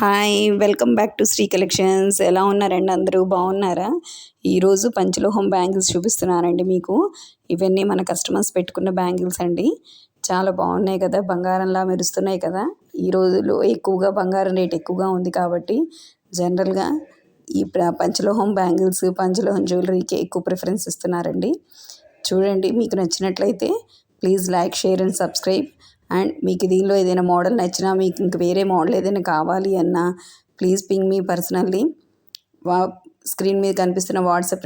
Hi welcome back to Sri collections. ఎలా ఉన్నారండి? అందరూ బాగున్నారా? ఈరోజు పంచలోహం బ్యాంగిల్స్ చూపిస్తున్నానండి మీకు. ఇవన్నీ మన కస్టమర్స్ పెట్టుకున్న బ్యాంగిల్స్ అండి. చాలా బాగున్నాయి కదా, బంగారంలా మెరుస్తున్నాయి కదా. ఈ రోజుల్లో ఎక్కువగా బంగారం రేట్ ఎక్కువగా ఉంది కాబట్టి జనరల్గా ఈ పంచలోహం బ్యాంగిల్స్, పంచలోహం జ్యువెలరీకి ఎక్కువ ప్రిఫరెన్స్ ఇస్తున్నారండి. చూడండి, మీకు నచ్చినట్లయితే please like, share and subscribe. And మీకు దీనిలో ఏదైనా మోడల్ నచ్చినా, మీకు ఇంక వేరే మోడల్ ఏదైనా కావాలి అన్నా please ping me personally. Screen మీద కనిపిస్తున్న వాట్సాప్